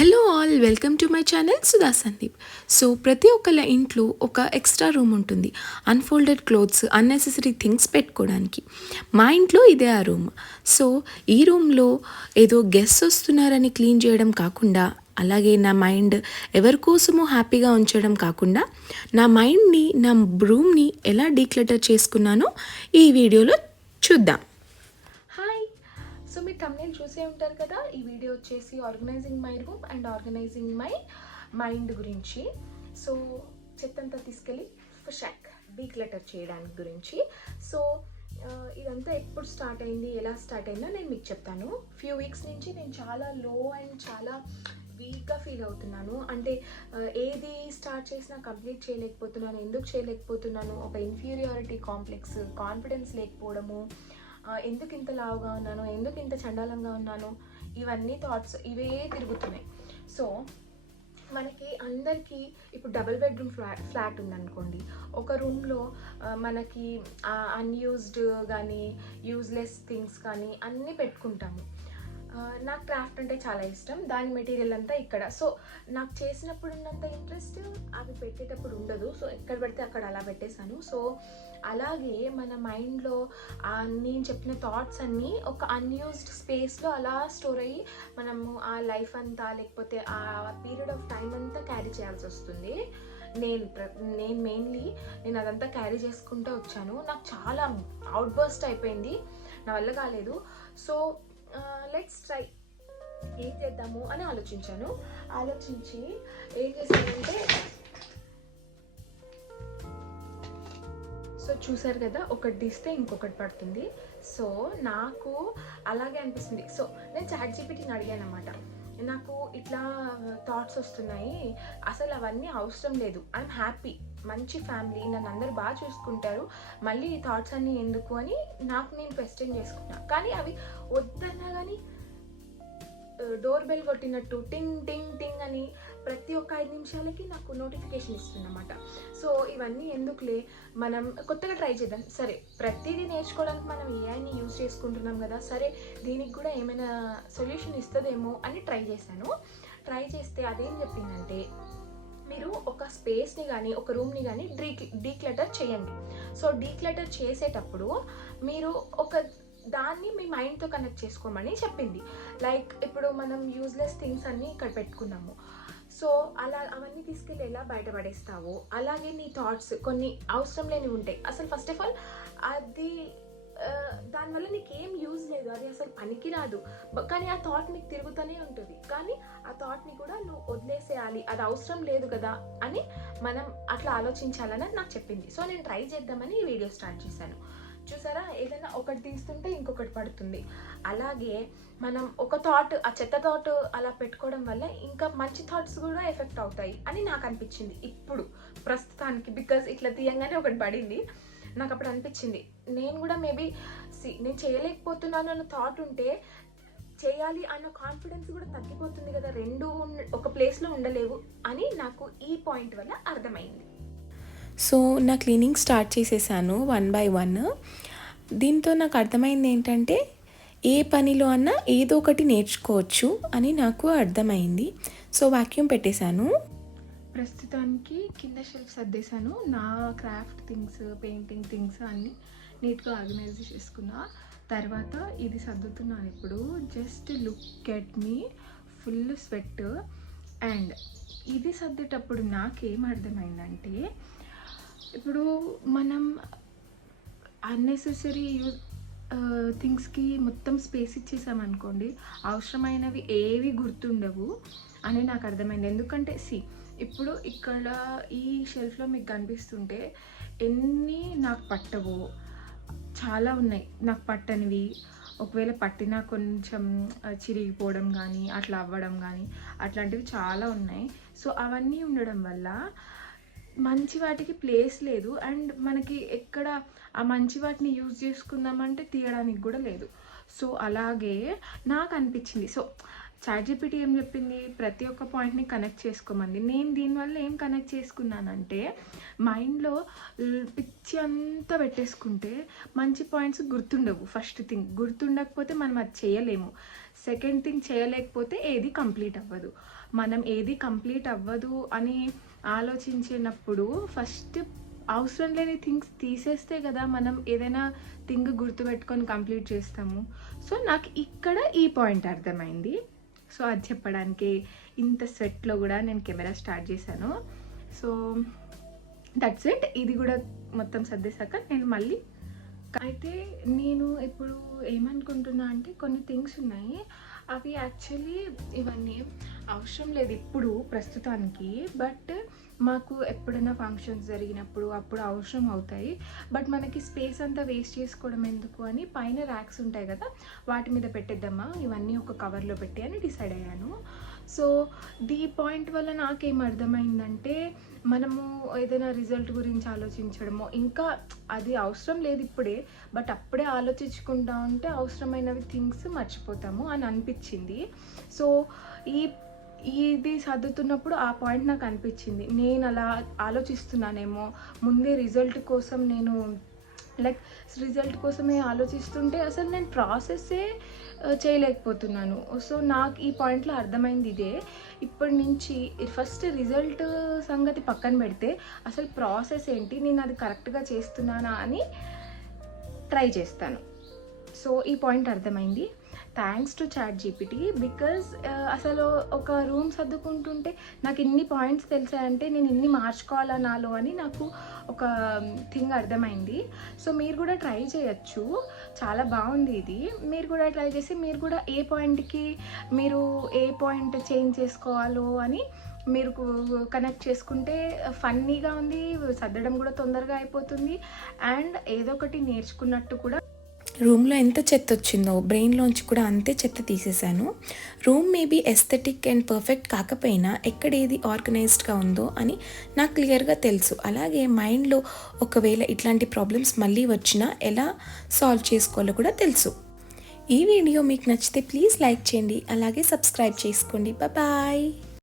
Hello all, welcome to my channel Sudha Sandeep. So ప్రతి ఒక్కళ్ళ ఇంట్లో ఒక ఎక్స్ట్రా రూమ్ ఉంటుంది, అన్ఫోల్డెడ్ క్లోత్స్, అన్నెసెసరీ థింగ్స్ పెట్టుకోవడానికి. మా ఇంట్లో ఇదే ఆ రూమ్. సో ఈ రూమ్లో ఏదో గెస్ట్ వస్తున్నారని క్లీన్ చేయడం కాకుండా, అలాగే నా మైండ్ ఎవరి కోసమో హ్యాపీగా ఉంచడం కాకుండా, నా మైండ్ని, నా రూమ్ని ఎలా డీక్లటర్ చేసుకున్నానో ఈ వీడియోలో చూద్దాం. హాయ్, సో మీరు thumbnail చూసే ఉంటారు కదా. ఈ వీడియో వచ్చేసి organizing my room and organizing my mind గురించి. సో చెత్తంతా తీసుకెళ్ళి షాక్ డీక్లటర్ చేయడానికి గురించి. సో ఇదంతా ఎప్పుడు స్టార్ట్ అయింది, ఎలా స్టార్ట్ అయిందో నేను మీకు చెప్తాను. ఫ్యూ వీక్స్ నుంచి నేను చాలా లో అండ్ చాలా వీక్గా ఫీల్ అవుతున్నాను. అంటే ఏది స్టార్ట్ చేసినా కంప్లీట్ చేయలేకపోతున్నాను. ఎందుకు చేయలేకపోతున్నాను? ఒక ఇన్ఫీరియారిటీ కాంప్లెక్స్, కాన్ఫిడెన్స్ లేకపోవడము, ఎందుకు ఇంత లావుగా ఉన్నాను, ఎందుకు ఇంత చండాలంగా ఉన్నాను, ఇవన్నీ థాట్స్ ఇవే తిరుగుతున్నాయి. సో మనకి అందరికీ ఇప్పుడు డబుల్ బెడ్రూమ్ ఫ్లాట్ ఉందనుకోండి. ఒక రూమ్లో మనకి అన్యూజ్డ్ కానీ యూజ్లెస్ థింగ్స్ కానీ అన్నీ పెట్టుకుంటాము. నాకు క్రాఫ్ట్ అంటే చాలా ఇష్టం. దాని మెటీరియల్ అంతా ఇక్కడ. సో నాకు చేసినప్పుడు ఉన్నంత ఇంట్రెస్ట్ అవి పెట్టేటప్పుడు ఉండదు. సో ఎక్కడ పెడితే అక్కడ అలా పెట్టేశాను. సో అలాగే మన మైండ్లో నేను చెప్పిన థాట్స్ అన్నీ ఒక అన్యూజ్డ్ స్పేస్లో అలా స్టోర్ అయ్యి మనము ఆ లైఫ్ అంతా, లేకపోతే ఆ పీరియడ్ ఆఫ్ టైం అంతా క్యారీ చేయాల్సి వస్తుంది. నేను మెయిన్లీ అదంతా క్యారీ చేసుకుంటూ వచ్చాను. నాకు చాలా అవుట్ బర్స్ట్ అయిపోయింది, నా వల్ల కాలేదు. సో లెట్స్ ట్రై, ఏం చేద్దాము అని ఆలోచించి ఏం చేశానంటే, సో చూసారు కదా, ఒకటి తీస్తే ఇంకొకటి పడుతుంది. సో నాకు అలాగే అనిపిస్తుంది. సో నేను ChatGPTని అడిగాను అనమాట. నాకు ఇట్లా థాట్స్ వస్తున్నాయి, అసలు అవన్నీ అవసరం లేదు, ఐఎమ్ హ్యాపీ, మంచి ఫ్యామిలీ, నన్ను అందరు బాగా చూసుకుంటారు, మళ్ళీ ఈ థాట్స్ అన్నీ ఎందుకు అని నాకు నేను క్వశ్చన్ చేసుకున్నాను. కానీ అవి వద్దన్నా కానీ డోర్ బెల్ కొట్టినట్టు టింగ్ టింగ్ టింగ్ అని ప్రతి ఒక్క 5 నిమిషాలకి నాకు నోటిఫికేషన్ ఇస్తుందన్నమాట. సో ఇవన్నీ ఎందుకులే, మనం కొత్తగా ట్రై చేద్దాం. సరే, ప్రతిదీ నేర్చుకోవడానికి మనం ఏఐని యూజ్ చేసుకుంటున్నాం కదా, సరే దీనికి కూడా ఏమైనా సొల్యూషన్ ఇస్తుందేమో అని ట్రై చేశాను. ట్రై చేస్తే అదేం చెప్పిందంటే, మీరు ఒక స్పేస్ని కానీ ఒక రూమ్ని కానీ డీక్లటర్ చేయండి. సో డీక్లటర్ చేసేటప్పుడు మీరు ఒక దాన్ని మీ మైండ్తో కనెక్ట్ చేసుకోమని చెప్పింది. లైక్ ఇప్పుడు మనం యూజ్లెస్ థింగ్స్ అన్నీ ఇక్కడ పెట్టుకున్నాము. సో అలా అవన్నీ తీసుకెళ్ళి ఎలా బయటపడేస్తావో, అలాగే నీ థాట్స్ కొన్ని అవసరం లేనివి ఉంటాయి. అసలు ఫస్ట్ ఆఫ్ ఆల్ అది దానివల్ల నీకు ఏం యూజ్ లేదు, అది అసలు పనికి రాదు. కానీ ఆ థాట్ నీకు తిరుగుతూనే ఉంటుంది. కానీ ఆ థాట్ని కూడా నువ్వు వదిలేసేయాలి, అది అవసరం లేదు కదా అని మనం అట్లా ఆలోచించాలని నాకు చెప్పింది. సో నేను ట్రై చేద్దామని ఈ వీడియో స్టార్ట్ చేశాను. చూసారా, ఏదైనా ఒకటి తీస్తుంటే ఇంకొకటి పడుతుంది. అలాగే మనం ఒక థాట్, ఆ చెత్త థాట్ అలా పెట్టుకోవడం వల్ల ఇంకా మంచి థాట్స్ కూడా ఎఫెక్ట్ అవుతాయి అని నాకు అనిపించింది ఇప్పుడు ప్రస్తుతానికి. బికాజ్ ఇట్లా తీయంగానే ఒకటి పడింది. నాకు అప్పుడు అనిపించింది, నేను కూడా మేబీ నేను చేయలేకపోతున్నాను అన్న థాట్ ఉంటే చేయాలి అన్న కాన్ఫిడెన్స్ కూడా తగ్గిపోతుంది కదా, రెండు ఒక ప్లేస్లో ఉండలేవు అని నాకు ఈ పాయింట్ వల్ల అర్థమైంది. సో నా క్లీనింగ్ స్టార్ట్ చేసేసాను 1 by 1. దీంతో నాకు అర్థమైంది ఏంటంటే, ఏ పనిలో అన్నా ఏదో ఒకటి నేర్చుకోవచ్చు అని నాకు అర్థమైంది. సో వాక్యూమ్ పెట్టేశాను. ప్రస్తుతానికి కింద షెల్ఫ్ సర్దేశాను. నా క్రాఫ్ట్ థింగ్స్, పెయింటింగ్ థింగ్స్ అన్నీ నీట్గా ఆర్గనైజ్ చేసుకున్నా. తర్వాత ఇది సర్దుతున్నాను ఇప్పుడు. Just look at me, full sweat. And ఇది సర్దేటప్పుడు నాకేం అర్థమైందంటే, ఇప్పుడు మనం అన్నెసెసరీ థింగ్స్కి మొత్తం స్పేస్ ఇచ్చేసామనుకోండి, అవసరమైనవి ఏవి గుర్తుండవు అని నాకు అర్థమైంది. ఎందుకంటే ఇప్పుడు ఇక్కడ ఈ షెల్ఫ్లో మీకు కనిపిస్తుంటే ఎన్ని నాకు పట్టవో చాలా ఉన్నాయి, నాకు పట్టనివి. ఒకవేళ పట్టినా కొంచెం చిరిగిపోవడం కానీ, అట్లా అవ్వడం కానీ, అట్లాంటివి చాలా ఉన్నాయి. సో అవన్నీ ఉండడం వల్ల మంచి వాటికి ప్లేస్ లేదు. అండ్ మనకి ఎక్కడ ఆ మంచి వాటిని యూజ్ చేసుకుందామంటే తీయడానికి కూడా లేదు. సో అలాగే నాకు అనిపించింది. సో చాట్‌జీపీటీ ఏం చెప్పింది, ప్రతి ఒక్క పాయింట్‌ని కనెక్ట్ చేసుకోమంది. నేను దీనివల్ల ఏం కనెక్ట్ చేసుకున్నానంటే, మైండ్‌లో పిచ్చి అంతా పెట్టేసుకుంటే మంచి పాయింట్స్ గుర్తుండవు. ఫస్ట్ థింగ్ గుర్తుండకపోతే మనం అది చేయలేము. సెకండ్ థింగ్ చేయలేకపోతే ఏది కంప్లీట్ అవ్వదు. మనం ఏది కంప్లీట్ అవ్వదు అని ఆలోచించినప్పుడు ఫస్ట్ అవసరం లేని థింగ్స్ తీసేస్తే కదా మనం ఏదైనా థింగ్ గుర్తుపెట్టుకొని కంప్లీట్ చేస్తాము. సో నాకు ఇక్కడ ఈ పాయింట్ అర్థమైంది. సో అది చెప్పడానికి ఇంత స్వెట్లో కూడా నేను కెమెరా స్టార్ట్ చేశాను. So that's it. ఇది కూడా మొత్తం సర్దేశాక నేను మళ్ళీ అయితే నేను ఇప్పుడు ఏమనుకుంటున్నా అంటే కొన్ని థింగ్స్ ఉన్నాయి, అవి యాక్చువల్లీ ఇవన్నీ అవసరం లేదు ఇప్పుడు ప్రస్తుతానికి, బట్ మాకు ఎప్పుడైనా ఫంక్షన్స్ జరిగినప్పుడు అప్పుడు అవసరం అవుతాయి. బట్ మనకి స్పేస్ అంతా వేస్ట్ చేసుకోవడం ఎందుకు అని పైన ర్యాక్స్ ఉంటాయి కదా, వాటి మీద పెట్టేద్దామా ఇవన్నీ ఒక కవర్లో పెట్టి అని డిసైడ్ అయ్యాను. సో ఈ పాయింట్ వల్ల నాకేం అర్థమైందంటే, మనము ఏదైనా రిజల్ట్ గురించి ఆలోచించడమో, ఇంకా అది అవసరం లేదు ఇప్పుడే, బట్ అప్పుడే ఆలోచించుకుంటా ఉంటే అవసరమైనవి థింగ్స్ మర్చిపోతాము అని అనిపించింది. సో ఇది సర్దుతున్నప్పుడు ఆ పాయింట్ నాకు అనిపించింది, నేను అలా ఆలోచిస్తున్నానేమో, ముందే రిజల్ట్ కోసం నేను లైక్ రిజల్ట్ కోసమే ఆలోచిస్తుంటే అసలు నేను ప్రాసెస్సే చేయలేకపోతున్నాను. సో నాకు ఈ పాయింట్లో అర్థమైంది ఇదే. ఇప్పటి నుంచి ఫస్ట్ రిజల్ట్ సంగతి పక్కన పెడితే అసలు ప్రాసెస్ ఏంటి, నేను అది కరెక్ట్గా చేస్తున్నానా అని ట్రై చేస్తాను. సో ఈ పాయింట్ అర్థమైంది. Thanks to ChatGPT. బికాజ్ అసలు ఒక రూమ్ సర్దుకుంటుంటే నాకు ఇన్ని పాయింట్స్ తెలిసాయంటే నేను ఇన్ని మార్చుకోవాలా నాలో అని నాకు ఒక థింగ్ అర్థమైంది. సో మీరు కూడా ట్రై చేయొచ్చు, చాలా బాగుంది ఇది. మీరు కూడా ట్రై చేసి మీరు కూడా ఏ పాయింట్కి మీరు ఏ పాయింట్ చేంజ్ చేసుకోవాలో అని మీరు కనెక్ట్ చేసుకుంటే ఫన్నీగా ఉంది, సర్దడం కూడా తొందరగా అయిపోతుంది, అండ్ ఏదో ఒకటి నేర్చుకున్నట్టు కూడా. రూమ్లో ఎంత చెత్త వచ్చిందో బ్రెయిన్లోంచి కూడా అంతే చెత్త తీసేశాను. Room maybe aesthetic and perfect కాకపోయినా ఎక్కడ ఏది ఆర్గనైజ్డ్గా ఉందో అని నాకు క్లియర్గా తెలుసు. అలాగే మైండ్లో ఒకవేళ ఇట్లాంటి ప్రాబ్లమ్స్ మళ్ళీ వచ్చినా ఎలా సాల్వ్ చేసుకోవాలో కూడా తెలుసు. ఈ వీడియో మీకు నచ్చితే ప్లీజ్ లైక్ చేయండి, అలాగే సబ్స్క్రైబ్ చేసుకోండి. బాయ్.